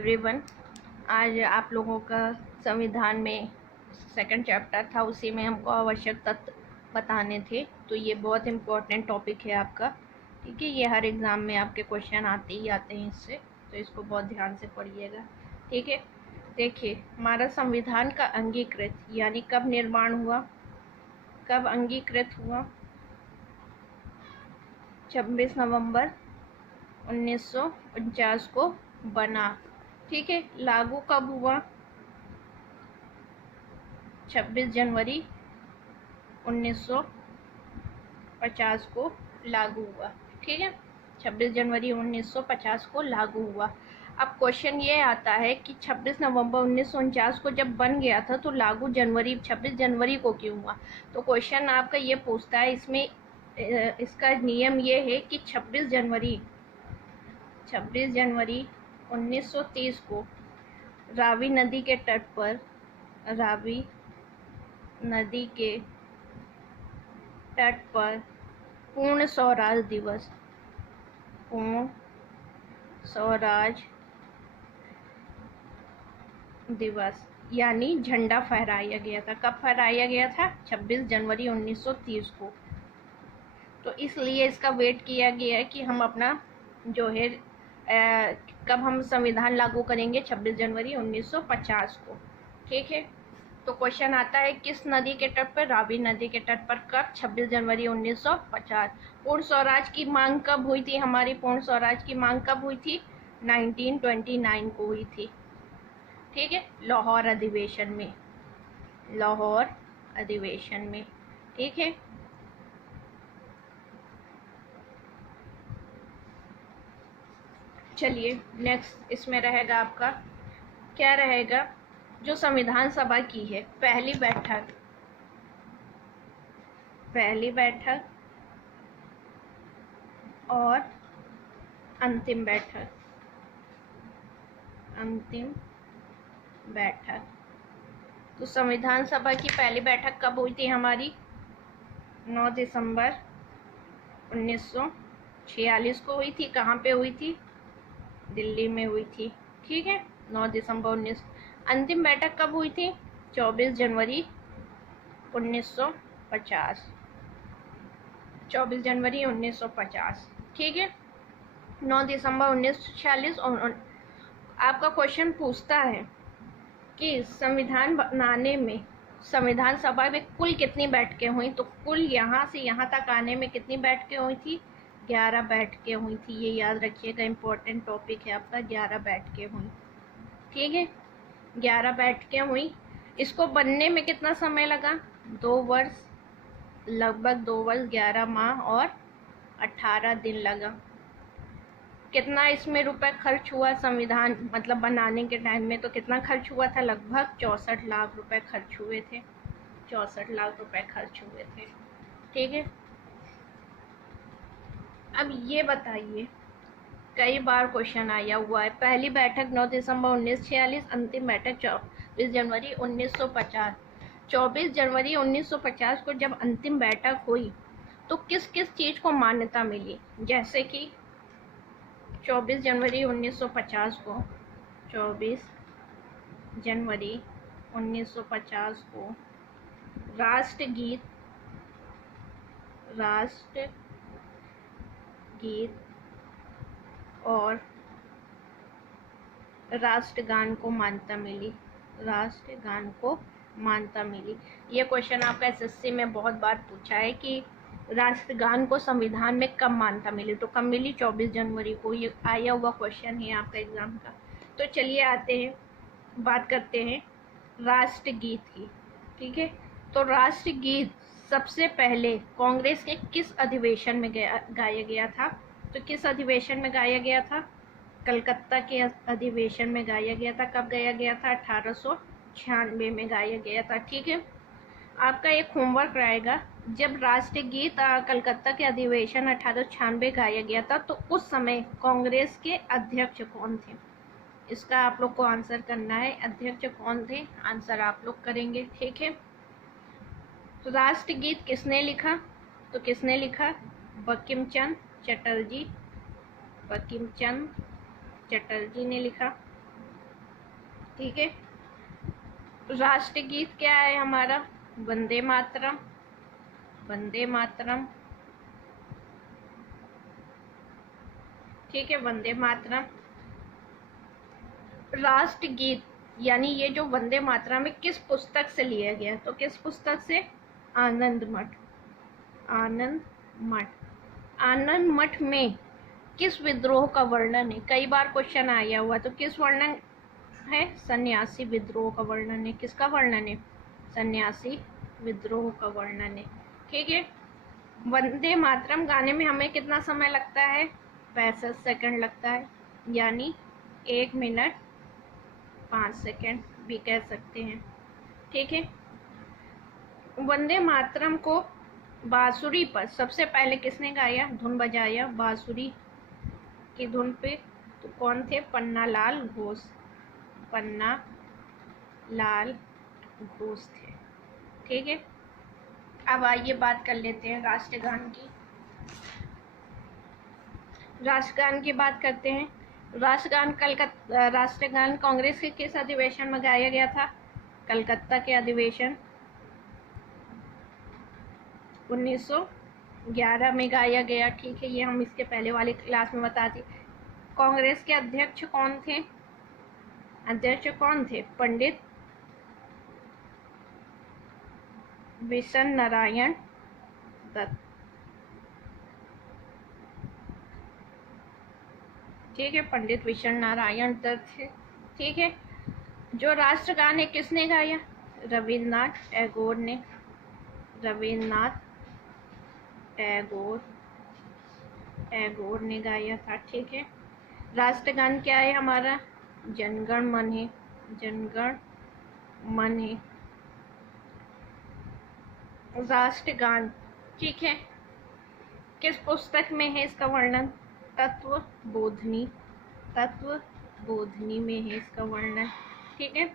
Everyone. आज आप लोगों का संविधान में सेकंड चैप्टर था, उसी में हमको आवश्यक तत्व बताने थे। तो ये बहुत इम्पोर्टेंट टॉपिक है आपका, ठीक है। ये हर एग्ज़ाम में आपके क्वेश्चन आते ही आते हैं इससे, तो इसको बहुत ध्यान से पढ़िएगा, ठीक है। देखिए, हमारा संविधान का अंगीकृत यानी कब निर्माण हुआ, कब अंगीकृत हुआ? 26 नवंबर 1949 को बना, ठीक है। लागू कब हुआ? 26 जनवरी 1950 को लागू हुआ, ठीक है। 26 जनवरी 1950 को लागू हुआ। अब क्वेश्चन ये आता है कि 26 नवंबर 1949 को जब बन गया था तो लागू 26 जनवरी को क्यों हुआ? तो क्वेश्चन आपका ये पूछता है, इसमें इसका नियम ये है कि 26 जनवरी 1930 को रावी नदी के तट पर, रावी नदी के तट पर पूर्ण स्वराज दिवस, पूर्ण स्वराज दिवस यानी झंडा फहराया गया था। कब फहराया गया था? 26 जनवरी 1930 को। तो इसलिए इसका वेट किया गया है कि हम अपना जो है कब हम संविधान लागू करेंगे? 26 जनवरी 1950 को, ठीक है। तो क्वेश्चन आता है किस नदी के तट पर? रावी नदी के तट पर। कब? 26 जनवरी 1950। पूर्ण स्वराज की मांग कब हुई थी? हमारी पूर्ण स्वराज की मांग कब हुई थी? 1929 को हुई थी, ठीक है। लाहौर अधिवेशन में, लाहौर अधिवेशन में, ठीक है। चलिए नेक्स्ट इसमें रहेगा आपका, क्या रहेगा? जो संविधान सभा की है पहली बैठक, पहली बैठक और अंतिम बैठक, अंतिम बैठक। तो संविधान सभा की पहली बैठक कब हुई थी हमारी? 9 दिसंबर 1946 को हुई थी। कहाँ पे हुई थी? दिल्ली में हुई थी, ठीक है। 9 दिसंबर 19। अंतिम बैठक कब हुई थी? 24 जनवरी 1950, 24 जनवरी 1950, ठीक है। 9 दिसंबर 1946। और आपका क्वेश्चन पूछता है कि संविधान बनाने में, संविधान सभा में कुल कितनी बैठकें हुई? तो कुल यहाँ से यहाँ तक आने में कितनी बैठकें हुई थी? 11 बैठकें हुई थी। ये याद रखिएगा, इम्पोर्टेंट टॉपिक है आपका। 11 बैठकें हुई, ठीक है। 11 बैठकें हुई। इसको बनने में कितना समय लगा? 2 वर्ष, लगभग 2 वर्ष 11 माह और 18 दिन लगा। कितना इसमें रुपए खर्च हुआ? संविधान मतलब बनाने के टाइम में तो कितना खर्च हुआ था? लगभग 64 लाख रुपए खर्च हुए थे, 64 लाख रुपए खर्च हुए थे, ठीक है। अब ये बताइए, कई बार क्वेश्चन आया हुआ है, पहली बैठक 9 दिसंबर 1946, अंतिम बैठक 24 जनवरी 1950। 24 जनवरी 1950 को जब अंतिम बैठक हुई तो किस किस चीज़ को मान्यता मिली? जैसे कि 24 जनवरी 1950 को, 24 जनवरी 1950 को राष्ट्रगीत, राष्ट्रगीत और राष्ट्रगान को मान्यता मिली, राष्ट्रगान को मान्यता मिली। ये क्वेश्चन आपका एसएससी में बहुत बार पूछा है कि राष्ट्रगान को संविधान में कब मान्यता मिली, तो कब मिली? 24 जनवरी को। ये आया हुआ क्वेश्चन है आपका एग्जाम का। तो चलिए आते हैं, बात करते हैं राष्ट्रगीत की, ठीक है। तो राष्ट्रगीत सबसे पहले कांग्रेस के किस अधिवेशन में गाया गया था? तो किस अधिवेशन में गाया गया था? कलकत्ता के अधिवेशन में गाया गया था। कब गाया गया था? 1896 में गाया गया था, ठीक है। आपका एक होमवर्क रहेगा, जब राष्ट्रगीत कलकत्ता के अधिवेशन 1896 गाया गया था तो उस समय कांग्रेस के अध्यक्ष कौन थे? इसका आप लोग को आंसर करना है। अध्यक्ष कौन थे? आंसर आप लोग करेंगे, ठीक है। तो राष्ट्रगीत किसने लिखा? तो किसने लिखा? बंकिम चंद्र चटर्जी, बंकिम चंद्र चटर्जी ने लिखा, ठीक है। राष्ट्रगीत क्या है हमारा? वंदे मातरम, वंदे मातरम, ठीक है, वंदे मातरम। राष्ट्रगीत यानी ये जो वंदे मातरम है किस पुस्तक से लिया गया? तो किस पुस्तक से? आनंद मठ, आनंद मठ। आनंद मठ में किस विद्रोह का वर्णन है? कई बार क्वेश्चन आया हुआ, तो किस वर्णन है? सन्यासी विद्रोह का वर्णन है। किसका वर्णन है? सन्यासी विद्रोह का वर्णन है। ठीक है। वंदे मातरम गाने में हमें कितना समय लगता है? 65 सेकंड लगता है, यानी 1 मिनट 5 सेकंड भी कह सकते हैं। ठीक है। वंदे मातरम को बांसुरी पर सबसे पहले किसने गाया, धुन बजाया बांसुरी की धुन पे? तो कौन थे? पन्ना लाल घोष, पन्ना लाल घोष थे। ठीक है। अब आइए बात कर लेते हैं राष्ट्रगान की। राष्ट्रगान की बात करते हैं। राष्ट्रगान कांग्रेस के किस अधिवेशन में गाया गया था? कलकत्ता के अधिवेशन 1911 में गाया गया। ठीक है, ये हम इसके पहले वाली क्लास में बताते। कांग्रेस के अध्यक्ष कौन थे? अध्यक्ष कौन थे? पंडित विशन नारायण दत्त। ठीक है, पंडित विशन नारायण दत्त थे। ठीक है। जो राष्ट्रगान है किसने गाया? रविन्द्रनाथ टैगोर ने, रविन्द्रनाथ टैगोर ने गाया था। ठीक है। राष्ट्रगान क्या है हमारा? जनगण मन है, जनगण मन है राष्ट्रगान। ठीक है। किस पुस्तक में है इसका वर्णन? तत्वबोधिनी, तत्वबोधिनी में है इसका वर्णन। ठीक है।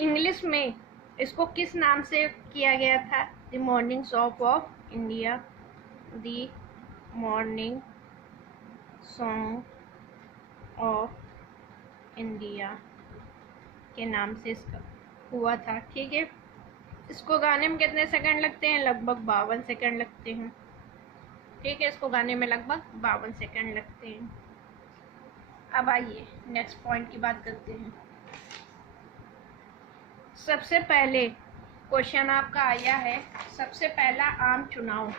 इंग्लिश में इसको किस नाम से किया गया था? The morning song of India, the morning song of India के नाम से इसका हुआ था। ठीक है। इसको गाने में कितने सेकंड लगते हैं? लगभग 52 सेकंड लगते हैं। ठीक है, इसको गाने में लगभग 52 सेकंड लगते हैं। अब आइए नेक्स्ट पॉइंट की बात करते हैं। सबसे पहले क्वेश्चन आपका आया है, सबसे पहला आम चुनाव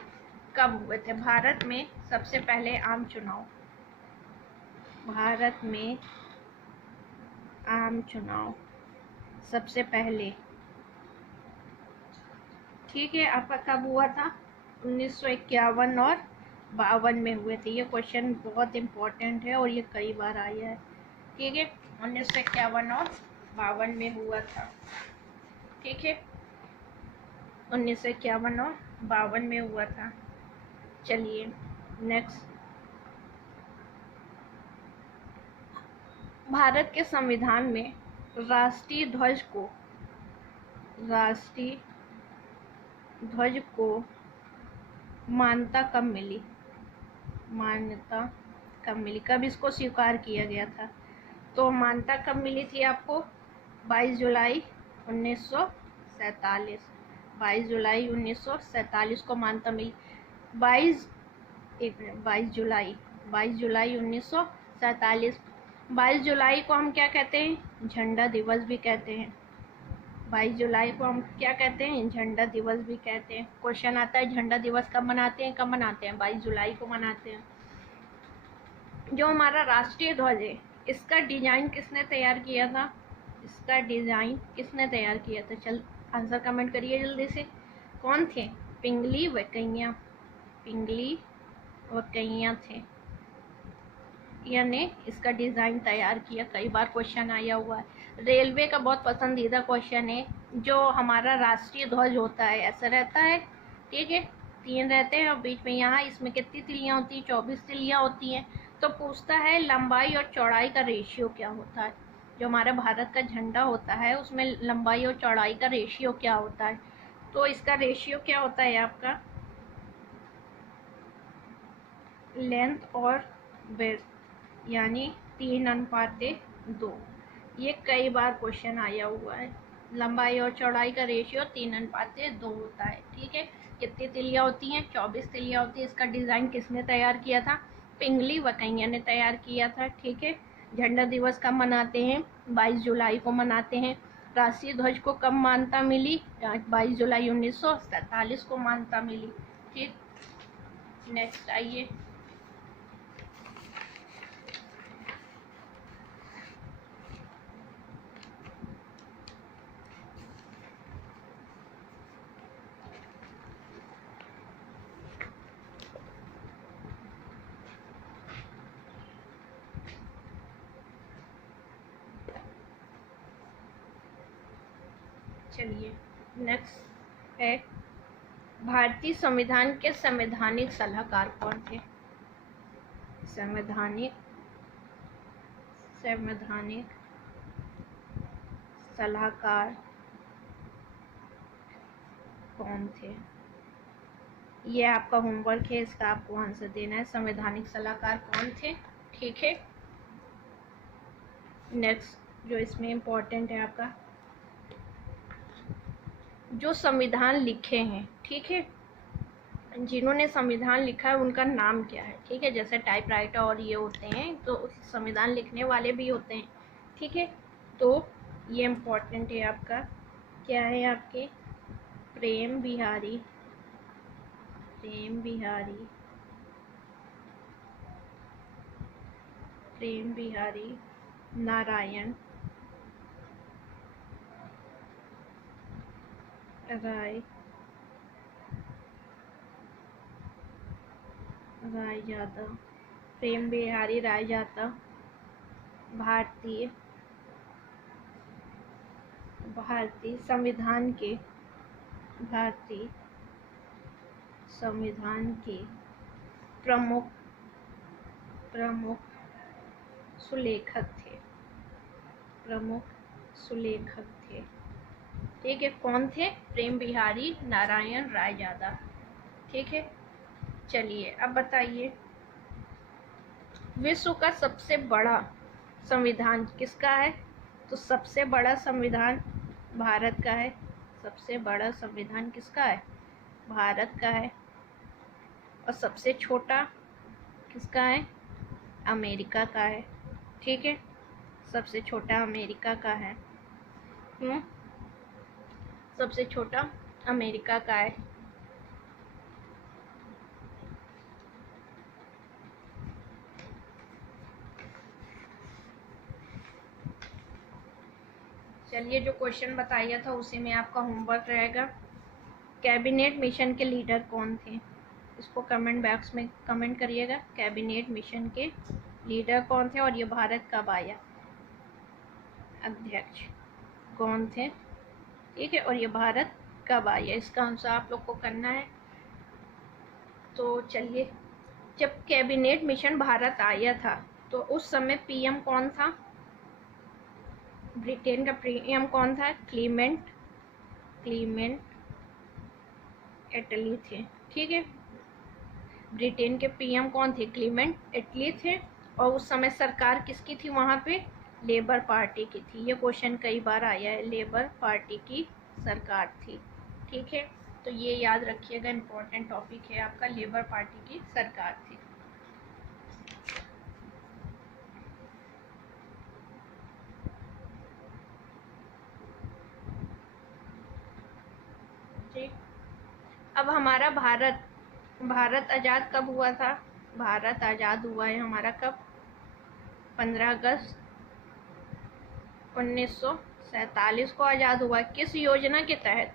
कब हुए थे भारत में? सबसे पहले आम चुनाव, भारत में आम चुनाव सबसे पहले, ठीक है, आपका कब हुआ था? 1951 और 52 में हुए थे। ये क्वेश्चन बहुत इम्पोर्टेंट है और ये कई बार आया है। ठीक है, 1951 और 52 में हुआ था। ठीक है, 1951 और 52 में हुआ था। चलिए नेक्स्ट। भारत के संविधान में राष्ट्रीय ध्वज को मान्यता कब मिली? मान्यता कब मिली? कब इसको स्वीकार किया गया था? तो मान्यता कब मिली थी आपको? 22 जुलाई 1947, 22 जुलाई 1947 को मान्यता मिली। 22 जुलाई 1947। 22 जुलाई को हम क्या कहते हैं? झंडा दिवस भी कहते हैं। 22 जुलाई को हम क्या कहते हैं? झंडा दिवस भी कहते हैं। क्वेश्चन आता है झंडा दिवस कब मनाते हैं? कब मनाते हैं? 22 जुलाई को मनाते हैं। जो हमारा राष्ट्रीय ध्वज है इसका डिजाइन किसने तैयार किया था? इसका डिजाइन किसने तैयार किया था? चल आंसर कमेंट करिए जल्दी से। कौन थे? पिंगली वेंकैया, पिंगली वेंकैया थे, यानी इसका डिज़ाइन तैयार किया। कई बार क्वेश्चन आया हुआ है। रेलवे का बहुत पसंदीदा क्वेश्चन है। जो हमारा राष्ट्रीय ध्वज होता है ऐसा रहता है, ठीक है, 3 रहते हैं और बीच में यहाँ इसमें कितनी तिलियाँ होती हैं? 24 तिलियाँ होती हैं। तो पूछता है लंबाई और चौड़ाई का रेशियो क्या होता है? जो हमारा भारत का झंडा होता है उसमें लंबाई और चौड़ाई का रेशियो क्या होता है? तो इसका रेशियो क्या होता है आपका? लेंथ और विड्थ, यानी 3:2, ये कई बार क्वेश्चन आया हुआ है। लंबाई और चौड़ाई का रेशियो 3:2 होता है। ठीक है, कितनी तिलियाँ होती हैं? 24 तिलियाँ होती है। इसका डिज़ाइन किसने तैयार किया था? पिंगली वकैया ने तैयार किया था। ठीक है, झंडा दिवस कब मनाते हैं? 22 जुलाई को मनाते हैं। राष्ट्रीय ध्वज को कब मान्यता मिली? 22 जुलाई 1947 को मान्यता मिली। ठीक, नेक्स्ट आइए। चलिए, नेक्स्ट है, भारतीय संविधान के संवैधानिक सलाहकार कौन थे? संवैधानिक सलाहकार कौन थे? ये आपका होमवर्क है, इसका आपको आंसर देना है। संवैधानिक सलाहकार कौन थे? ठीक है, नेक्स्ट जो इसमें इम्पोर्टेंट है आपका, जो संविधान लिखे हैं, ठीक है, जिन्होंने संविधान लिखा है उनका नाम क्या है? ठीक है, जैसे टाइपराइटर और ये होते हैं तो संविधान लिखने वाले भी होते हैं। ठीक है, तो ये इम्पोर्टेंट है आपका, क्या है आपके? प्रेम बिहारी नारायण राय यादव। प्रेम बिहारी राय यादव भारतीय संविधान के प्रमुख सुलेखक थे। ठीक है, कौन थे? प्रेम बिहारी नारायण राय यादव। ठीक है, चलिए अब बताइए, विश्व का सबसे बड़ा संविधान किसका है? तो सबसे बड़ा संविधान भारत का है। सबसे बड़ा संविधान किसका है? भारत का है। और सबसे छोटा किसका है? अमेरिका का है। ठीक है, सबसे छोटा अमेरिका का है। सबसे छोटा अमेरिका का है। चलिए, जो क्वेश्चन बताया था उसी में आपका होमवर्क रहेगा। कैबिनेट मिशन के लीडर कौन थे? इसको कमेंट बॉक्स में कमेंट करिएगा। कैबिनेट मिशन के लीडर कौन थे और ये भारत कब आया? अध्यक्ष कौन थे? ठीक है, और ये भारत कब आया? इसका आंसर आप लोग को करना है। तो चलिए, जब कैबिनेट मिशन भारत आया था तो उस समय पीएम कौन था? ब्रिटेन का पीएम कौन था? क्लीमेंट एटली थे। ठीक है, ब्रिटेन के पीएम कौन थे? क्लीमेंट एटली थे। और उस समय सरकार किसकी थी वहाँ पे? लेबर पार्टी की थी। ये क्वेश्चन कई बार आया है, लेबर पार्टी की सरकार थी। ठीक है, तो ये याद रखिएगा, इम्पोर्टेंट टॉपिक है आपका, लेबर पार्टी की सरकार थी। ठीक, अब हमारा भारत आज़ाद कब हुआ था? भारत आज़ाद हुआ है हमारा कब? 15 अगस्त 1947 को आज़ाद हुआ। किस योजना के तहत?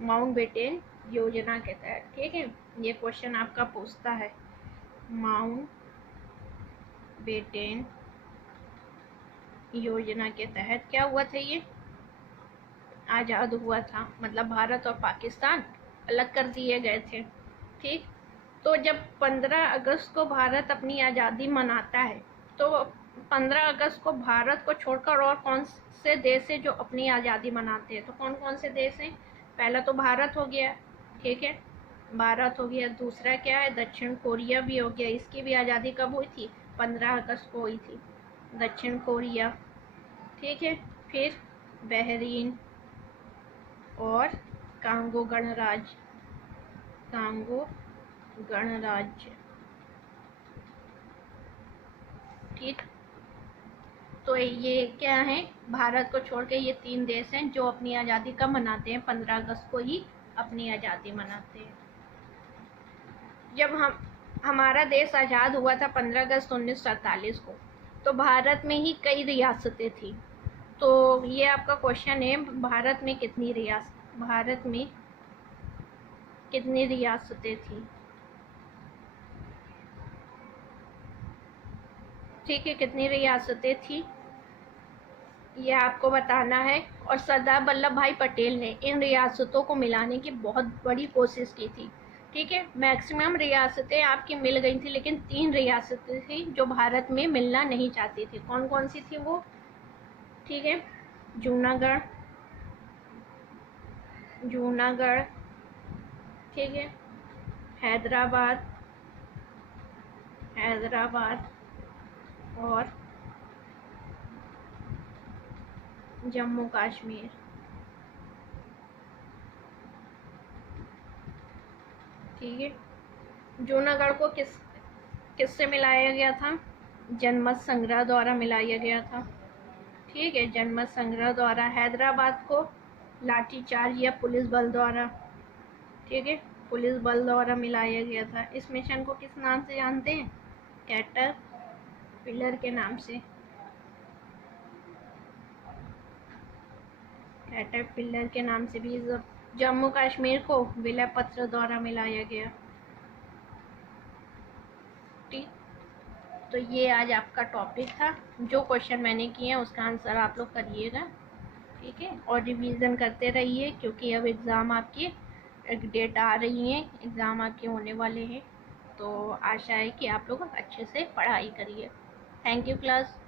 माउंटबेटन योजना के तहत। ठीक है, ये क्वेश्चन आपका पूछता है। माउंटबेटन योजना के तहत क्या हुआ था? ये आज़ाद हुआ था, मतलब भारत और पाकिस्तान अलग कर दिए गए थे। ठीक, तो जब 15 अगस्त को भारत अपनी आज़ादी मनाता है तो 15 अगस्त को भारत को छोड़कर और कौन से देश है जो अपनी आज़ादी मनाते हैं? तो कौन कौन से देश हैं? पहला तो भारत हो गया। ठीक है, भारत हो गया। दूसरा क्या है? दक्षिण कोरिया भी हो गया। इसकी भी आज़ादी कब हुई थी? 15 अगस्त को हुई थी, दक्षिण कोरिया। ठीक है। फिर बहरीन और कांगो गणराज्य, कांगो गणराज्य। ठीक, तो ये क्या है, भारत को छोड़ के ये 3 देश हैं जो अपनी आज़ादी कब मनाते हैं, 15 अगस्त को ही अपनी आज़ादी मनाते हैं। जब हमारा देश आज़ाद हुआ था 15 अगस्त 1947 को, तो भारत में ही कई रियासतें थी। तो ये आपका क्वेश्चन है, भारत में कितनी रियासतें थी। ठीक है, कितनी रियासतें थी ये आपको बताना है। और सरदार वल्लभ भाई पटेल ने इन रियासतों को मिलाने की बहुत बड़ी कोशिश की थी। ठीक है, मैक्सिमम रियासतें आपकी मिल गई थी, लेकिन 3 रियासतें थी जो भारत में मिलना नहीं चाहती थी। कौन कौन सी थी वो? ठीक है, जूनागढ़, ठीक है, हैदराबाद और जम्मू कश्मीर। ठीक है, जूनागढ़ को किससे मिलाया गया था? जनमत संग्रह द्वारा मिलाया गया था। ठीक है, जनमत संग्रह द्वारा। हैदराबाद को लाठीचार्ज या पुलिस बल द्वारा, ठीक है, पुलिस बल द्वारा मिलाया गया था। इस मिशन को किस नाम से जानते हैं? कैटरपिलर के नाम से, कैटरपिलर के नाम से भी। जम्मू कश्मीर को विलय पत्र द्वारा मिलाया गया। ठीक, तो ये आज आपका टॉपिक था। जो क्वेश्चन मैंने किए हैं उसका आंसर आप लोग करिएगा। ठीक है, और रिवीजन करते रहिए, क्योंकि अब एग्ज़ाम आपकी डेट आ रही है, एग्ज़ाम आपके होने वाले हैं। तो आशा है कि आप लोग अच्छे से पढ़ाई करिए। Thank you class.